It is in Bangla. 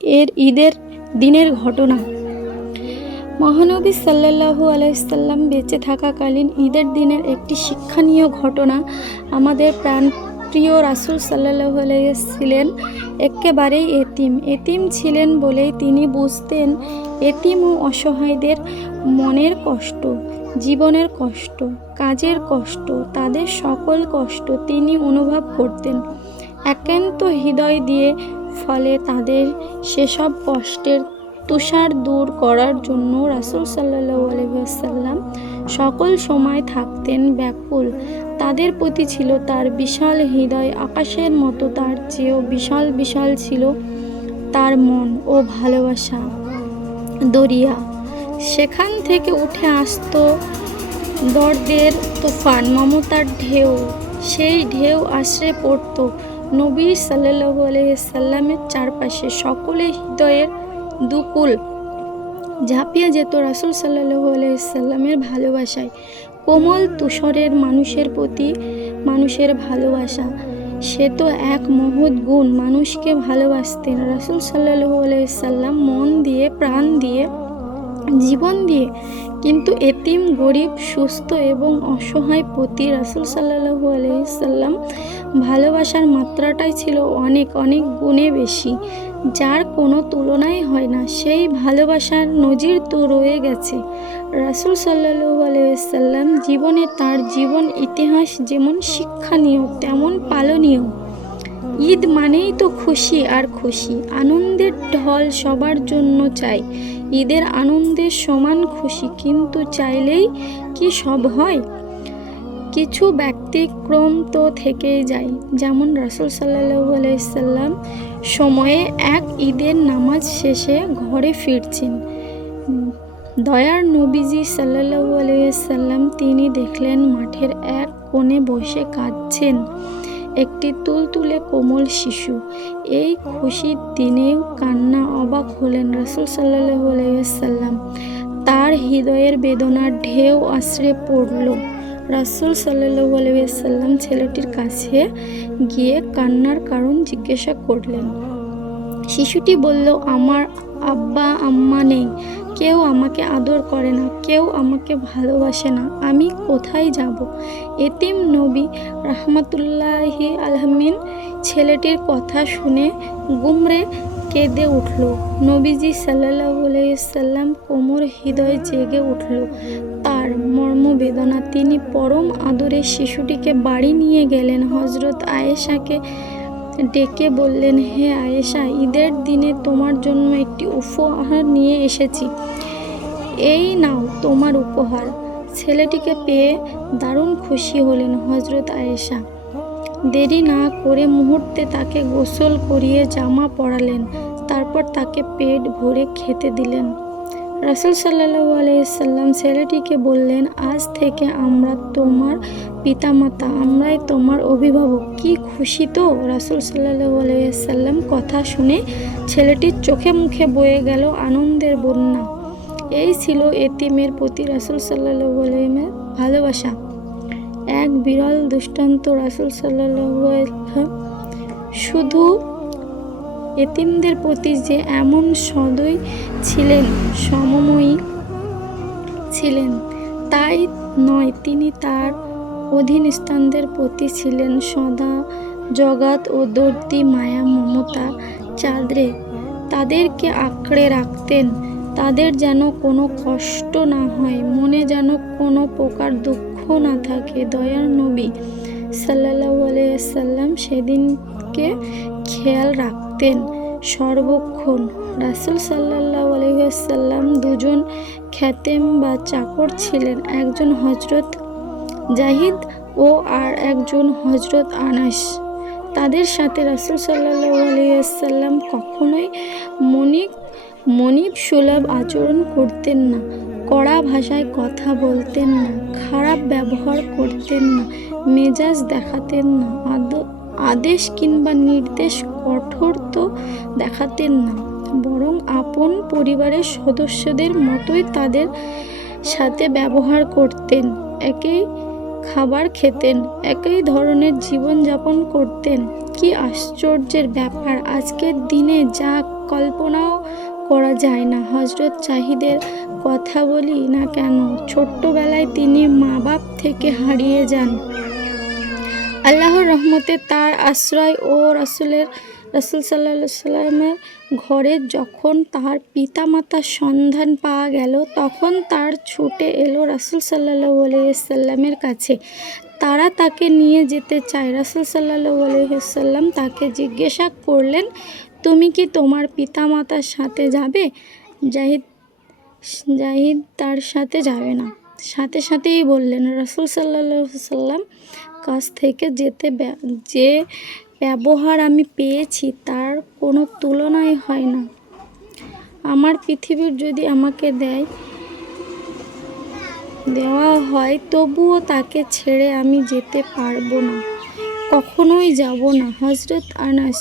এর ঈদের দিনের ঘটনা। মহানবী সাল্লাল্লাহু আলাইসাল্লাম বেঁচে থাকাকালীন ঈদের দিনের একটি শিক্ষণীয় ঘটনা আমাদের প্রাণ প্রিয় রাসুল আলাইহি ছিলেন একেবারেই এতিম। এতিম ছিলেন বলেই তিনি বুঝতেন এতিম ও অসহায়দের মনের কষ্ট, জীবনের কষ্ট, কাজের কষ্ট, তাদের সকল কষ্ট তিনি অনুভব করতেন। একান্ত হৃদয় দিয়ে ফলে তাদের সেসব কষ্টের তুষার দূর করার জন্য রাসুল সাল্লাহ আলহাম সকল সময় থাকতেন ব্যাকুল। তাদের প্রতি ছিল তার বিশাল হৃদয়, আকাশের মতো তার চেয়েও বিশাল বিশাল ছিল তার মন ও ভালোবাসা। দরিয়া, সেখান থেকে উঠে আসতো দর্দের তুফান, মমতার ঢেউ। সেই ঢেউ আশ্রে পড়তো। নবী সাল্লাহু আলহিসাল্লামের চারপাশে সকলে হৃদয়ের দুকুল ঝাঁপিয়ে যেত রাসুল সাল্লাহু আলহিসাল্লামের ভালোবাসায়। কোমল তুষরের মানুষের প্রতি মানুষের ভালোবাসা। সে তো এক মহৎ গুণ, মানুষকে ভালোবাসতেন। রাসুল সাল্লাহু আলহিসাল্লাম মন দিয়ে, প্রাণ দিয়ে জীবন দিয়ে। কিন্তু এতিম, গরিব, সুস্থ এবং অসহায় প্রতি রাসুল সাল্লাহু আলহিসাল্লাম ভালোবাসার মাত্রাটাই ছিল অনেক অনেক গুণে বেশি। যার কোনো তুলনাই হয় না, সেই ভালোবাসার নজির তো রয়ে গেছে। রাসুল সাল্লাহু আলহিসাল্লাম জীবনে তার জীবন ইতিহাস যেমন শিক্ষণীয়, তেমন পালনীয়। ঈদ মানেই তো খুশি আর খুশি। আনন্দের ঢল সবার জন্য চাই। ঈদের আনন্দের সমান খুশি, কিন্তু চাইলেই কি সব হয়? কিছু ব্যক্তিক্রম তো থেকেই যায়। যেমন রাসুল সাল্লাহু আলাইসাল্লাম সময়ে এক ঈদের নামাজ শেষে ঘরে ফিরছেন। দয়ার নবীজি সাল্লাহু আলাইসাল্লাম তিনি দেখলেন মাঠের এক কোণে বসে কাঁদছেন। একটি তুলতুলে কোমল শিশু। এই খুশির দিনেও কান্না অবাক হলেন রাসুল সাল্লাহু আলাইসাল্লাম তার হৃদয়ের বেদনার ঢেউ আশ্রে পড়ল। রাসুল সাল্লাহু আলাইসাল্লাম ছেলেটির কাছে গিয়ে কান্নার কারণ জিজ্ঞাসা করলেন। শিশুটি বলল, আমার আব্বা, আম্মা নেই। কেউ আমাকে আদর করে না, কেউ আমাকে ভালোবাসে না। আমি কোথায় যাব? এতিম নবী রহমতুল্লাহি আলহমিন ছেলেটির কথা শুনে গুমরে কেঁদে উঠল। নবীজি সাল্লাহ সাল্লাম কোমর হৃদয় জেগে উঠল। তার মর্মবেদনা, তিনি পরম আদরে শিশুটিকে বাড়ি নিয়ে গেলেন। হজরত আয়েশাকে ডেকে বললেন, হে আয়েশা, ঈদের দিনে তোমার জন্য একটি উপহার নিয়ে এসেছি। এই নাও তোমার উপহার। ছেলেটিকে পেয়ে দারুণ খুশি হলেন হজরত আয়েশা। দেরি না করে মুহূর্তে তাকে গোসল করিয়ে জামা পরালেন। তারপর তাকে পেট ভরে খেতে দিলেন। রাসুল সাল্লাহু আলাইসাল্লাম ছেলেটিকে বললেন, আজ থেকে আমরা তোমার পিতামাতা, আমরাই তোমার অভিভাবক। কি খুশি তো? রাসুল সাল্লাহু আলাইসাল্লাম কথা শুনে ছেলেটির চোখে মুখে বয়ে গেল আনন্দের বন্যা। এই ছিল এতিমের প্রতি রাসুল সাল্লাহু আলাইমের ভালোবাসা। এক বিরল দৃষ্টান্ত রাসুল সাল্লাহু শুধু এতিমদের প্রতি যে এমন সদয় ছিলেন, সমময়ী ছিলেন, তাই নয়, তিনি তার অধীনস্থানদের প্রতি ছিলেন সদা জগাত ও দর্দি মায়া, মমতা, চাঁদরে। তাদেরকে আঁকড়ে রাখতেন, তাদের যেন কোনো কষ্ট না হয়, মনে যেন কোনো প্রকার দুঃখ না থাকে। দয়ার নবী সাল্লাহু আলাইসাল্লাম সেদিনকে খেয়াল রাখতেন। সর্বক্ষণ রাসুল সাল্লাহ আলহিহাসাল্লাম দুজন খ্যাতেম বা চাকর ছিলেন, একজন হজরত জাহিদ ও আর একজন হজরত আনাস। তাদের সাথে রাসুল সাল্লাহ আলহিহাসাল্লাম কখনোই মনিক মনিব সুলভ আচরণ করতেন না, কড়া ভাষায় কথা বলতেন না, খারাপ ব্যবহার করতেন না, মেজাজ দেখাতেন না আদেশ কিংবা নির্দেশ কঠোর তো দেখাতেন না, বরং আপন পরিবারের সদস্যদের মতোই তাদের সাথে ব্যবহার করতেন, একই খাবার খেতেন, একই ধরনের জীবনযাপন করতেন। কি আশ্চর্যের ব্যাপার, আজকের দিনে যা কল্পনাও করা যায় না। হজরত চাহিদের কথা বলি না কেন? ছোট্টবেলায় তিনি মা বাপ থেকে হারিয়ে যান। আল্লাহর রহমতে তার আশ্রয় ও রাসুলের রাসুল সাল্লা সাল্লামের ঘরে যখন তার পিতামাতার সন্ধান পাওয়া গেল, তখন তার ছুটে এলো রাসুল সাল্লাহ আলাইসাল্লামের কাছে। তারা তাকে নিয়ে যেতে চায়। রাসুল সাল্লাহ আলহিসাল্লাম তাকে জিজ্ঞাসা করলেন, তুমি কি তোমার পিতামাতার সাথে যাবে? জাহিদ জাহিদ তার সাথে যাবে না। সাথে সাথেই বললেন, রাসুল সাল্লাহ সাল্লাম কাছ থেকে যেতে যে ব্যবহার আমি পেয়েছি তার কোনো তুলনাই হয় না। আমার পৃথিবীর যদি আমাকে দেয়, দেওয়া হয় তবুও তাকে ছেড়ে আমি যেতে পারব না, কখনোই যাব না। হজরত আনাস